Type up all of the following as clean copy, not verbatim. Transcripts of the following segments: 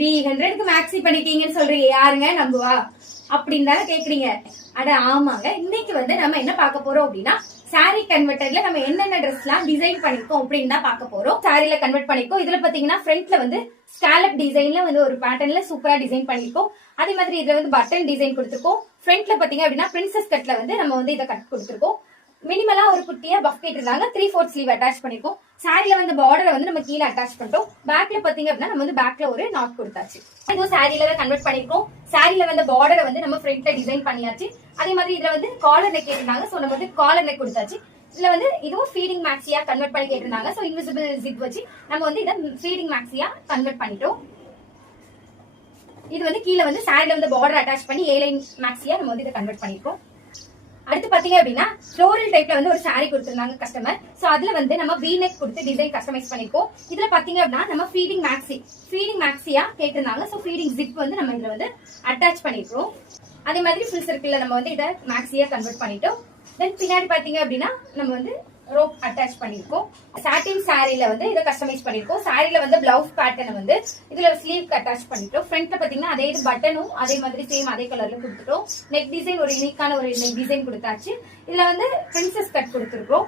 300க்கு maxi பண்ணிட்டீங்கன்னு சொல்றீங்க, யாருங்க நம்புவா அப்படின்னு தானே கேக்குறீங்க. அட ஆமாங்க, இன்னைக்கு வந்து நம்ம என்ன பார்க்க போறோம் அப்படின்னா சாரி கன்வெர்ட்டர்ல நம்ம என்னென்ன ட்ரெஸ் எல்லாம் டிசைன் பண்ணிருக்கோம் அப்படின்னு தான் பார்க்க போறோம். சாரில கன்வெர்ட் பண்ணிருக்கோம். இதுல பாத்தீங்கன்னா ஃப்ரண்ட்ல வந்து ஸ்காலப் டிசைன்ல வந்து ஒரு பேட்டர்ன்ல சூப்பரா டிசைன் பண்ணிருக்கோம். அதே மாதிரி இதுல வந்து பட்டன் டிசைன் கொடுத்திருக்கோம். ஃப்ரண்ட்ல பாத்தீங்க அப்படின்னா பிரின்சஸ் கட்ல வந்து நம்ம வந்து இதை கட் கொடுத்திருக்கோம். மினிமலா ஒரு குட்டியா பஃப் கேட்டிருந்தாங்க. 3/4 ஸ்லீவ் அட்டாச் பண்ணிருக்கோம். சாரில வந்து பார்டரை வந்து நம்ம கீழே அட்டாச் பண்ணிட்டோம். பேக்ல பாத்தீங்க அப்படின்னா நம்ம வந்து பேக்ல ஒரு நாட் கொடுத்தாச்சு. இதுவும் சாரில தான் கன்வெர்ட் பண்ணிருக்கோம். சாரில வந்து பார்டரை வந்து நம்ம ஃப்ரண்ட்ல டிசைன் பண்ணியாச்சு. அதே மாதிரி இதுல வந்து காலர் நெக் கேட்டிருந்தாங்க. சோ நம்ம வந்து காலர் நெக் கொடுத்தாச்சு. இதுல வந்து இதுவும் ஃபீடிங் மேக்ஸியா கன்வெர்ட் பண்ணி கேட்டிருந்தாங்க. சோ இன்விசிபிள் ஜிப் வச்சு நம்ம வந்து இதை ஃபீடிங் மேக்ஸியா கன்வெர்ட் பண்ணிட்டோம். இது வந்து கீழே வந்து சாரில வந்து பார்டர் அட்டாச் பண்ணி ஏலைன் மேக்ஸியா நம்ம வந்து இதை கன்வெர்ட் பண்ணிருக்கோம். அடுத்து பாத்தீங்க அப்படின்னா ஃப்ளோரல் டைப்ல வந்து ஒரு சாரி கொடுத்திருந்தாங்க கஸ்டமர். சோ அதுல வந்து நம்ம வி நெக் கொடுத்து டிசைன் கஸ்டமைஸ் பண்ணிருக்கோம். இதுல பாத்தீங்க அப்படின்னா நம்ம ஃபீடிங் மேக்ஸியா கேட்டிருந்தாங்க. சோ ஃபீடிங் ஜிப் வந்து நம்ம இதுல வந்து அட்டாச் பண்ணிருக்கோம். அதே மாதிரி ஃபுல் சர்க்கிள்ல நம்ம வந்து இதை மேக்ஸியா கன்வெர்ட் பண்ணிட்டோம். தென் பின்னாடி பாத்தீங்க அப்படின்னா நம்ம வந்து ரோப் அட்டாச் பண்ணிருக்கோம். சாட்டின் சாரில வந்து இதை கஸ்டமைஸ் பண்ணிருக்கோம். சாரில வந்து பிளவுஸ் பேட்டர்ன் வந்து இதுல ஸ்லீவ் அட்டாச் பண்ணிட்டோம். ஃப்ரண்ட்ல பாத்தீங்கன்னா அதே இது பட்டனும் அதே மாதிரி சேம் அதே கலர்ல கொடுத்துட்டோம். நெக் டிசைன் ஒரு யூனிக்கான ஒரு நெக் டிசைன் கொடுத்தாச்சு. இதுல வந்து பிரின்சஸ் கட் கொடுத்துருக்கோம்.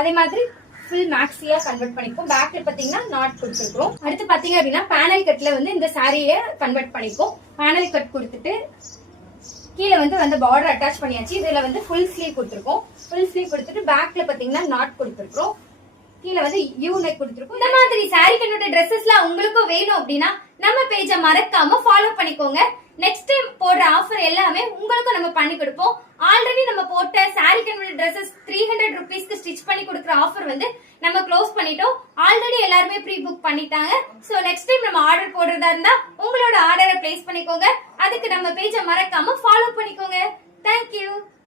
அதே மாதிரி ஃபுல் மேக்ஸியா கன்வெர்ட் பண்ணிருக்கோம். பேக்ல பாத்தீங்கன்னா நாட் கொடுத்துருக்கோம். அடுத்து பாத்தீங்க அப்படின்னா பேனல் கட்ல வந்து இந்த சாரியை கன்வெர்ட் பண்ணிருக்கோம். பேனல் கட் கொடுத்துட்டு கீழே வந்து அந்த பார்டர் அட்டாச் பண்ணியாச்சு. இதுல வந்து ஃபுல் ஸ்லீவ் கொடுத்துருக்கோம். ஃபுல் ஸ்லீவ் கொடுத்துட்டு பேக்ல பாத்தீங்கன்னா நாட் கொடுத்துருக்கோம். கீழே வந்து யூ நெக் கொடுத்துருக்கோம். இந்த மாதிரி சாரி கன்வெர்ட் ட்ரெஸ்ஸஸ்லாம் உங்களுக்கும் வேணும் அப்படின்னா நம்ம பேஜை மறக்காம ஃபாலோ பண்ணிக்கோங்க. நெக்ஸ்ட் டைம் போடுற ஆஃபர் எல்லாமே உங்களுக்கும் நம்ம பண்ணி கொடுப்போம். ஆல்ரெடி நம்ம போட்ட சாரி கன்வெர்ட் ட்ரெஸ்ஸஸ் 300 ருபீஸ்க்கு ஸ்டிச் பண்ணி கொடுக்குற ஆஃபர் வந்து நம்ம க்ளோஸ் பண்ணிட்டோம். ஆல்ரெடி எல்லாருமே ப்ரீ புக் பண்ணிட்டாங்க. சோ நெக்ஸ்ட் டைம் நம்ம ஆர்டர் போடுறதா இருந்தா உங்களோட ஆர்டரை பிளேஸ் பண்ணிக்கோங்க. அதுக்கு நம்ம பேஜை மறக்காம ஃபாலோ பண்ணி